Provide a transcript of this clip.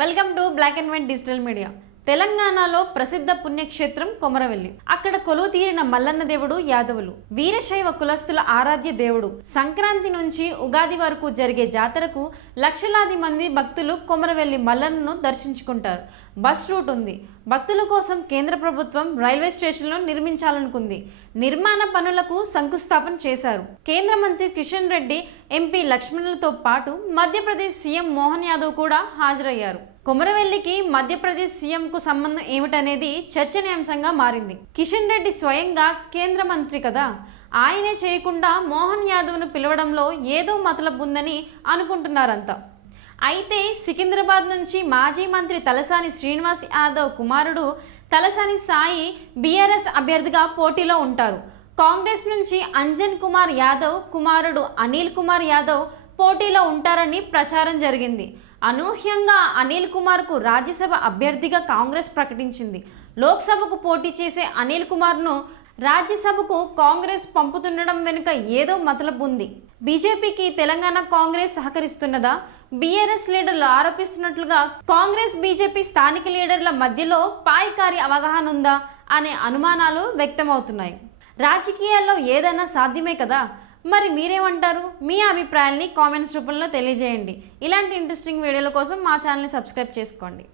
Welcome to black and white digital media. తెలంగాణలో ప్రసిద్ధ పుణ్యక్షేత్రం కొమరవెల్లి. అక్కడ కొలువు తీరిన మల్లన్న దేవుడు యాదవులు వీరశైవ కులస్తుల ఆరాధ్య దేవుడు. సంక్రాంతి నుంచి ఉగాది వరకు జరిగే జాతరకు లక్షలాది మంది భక్తులు కొమరవెల్లి మల్లన్నను దర్శించుకుంటారు. బస్ రూట్ ఉంది. భక్తుల కోసం కేంద్ర ప్రభుత్వం రైల్వే స్టేషన్లు నిర్మించాలనుకుంది. నిర్మాణ పనులకు శంకుస్థాపన చేశారు. కేంద్ర మంత్రి కిషన్ రెడ్డి, ఎంపీ లక్ష్మణులతో పాటు మధ్యప్రదేశ్ సీఎం మోహన్ యాదవ్ కూడా హాజరయ్యారు. కొమరవెల్లికి మధ్యప్రదేశ్ సీఎంకు సంబంధం ఏమిటనేది చర్చనీయాంశంగా మారింది. కిషన్ రెడ్డి స్వయంగా కేంద్ర మంత్రి కదా, ఆయనే చేయకుండా మోహన్ యాదవ్ను పిలవడంలో ఏదో మతలబు ఉందని అనుకుంటున్నారంతా. అయితే సికింద్రాబాద్ నుంచి మాజీ మంత్రి తలసాని శ్రీనివాస్ యాదవ్ కుమారుడు తలసాని సాయి బీఆర్ఎస్ అభ్యర్థిగా పోటీలో ఉంటారు. కాంగ్రెస్ నుంచి అంజన్ కుమార్ యాదవ్ కుమారుడు అనిల్ కుమార్ యాదవ్ పోటీలో ఉంటారని ప్రచారం జరిగింది. అనూహ్యంగా అనిల్ కుమార్కు రాజ్యసభ అభ్యర్థిగా కాంగ్రెస్ ప్రకటించింది. లోక్సభకు పోటీ చేసే అనిల్ కుమార్ను రాజ్యసభకు కాంగ్రెస్ పంపుతుండడం వెనుక ఏదో మతలబు ఉంది. బీజేపీకి తెలంగాణ కాంగ్రెస్ సహకరిస్తున్నదా? బీఆర్ఎస్ లీడర్లు ఆరోపిస్తున్నట్లుగా కాంగ్రెస్ బీజేపీ స్థానిక లీడర్ల మధ్యలో పాయికారి అవగాహన ఉందా అనే అనుమానాలు వ్యక్తమవుతున్నాయి. రాజకీయాల్లో ఏదైనా సాధ్యమే కదా. మరి మీరేమంటారు? మీ అభిప్రాయాల్ని కామెంట్స్ రూపంలో తెలియజేయండి. ఇలాంటి ఇంట్రెస్టింగ్ వీడియోల కోసం మా ఛానల్ని సబ్స్క్రైబ్ చేసుకోండి.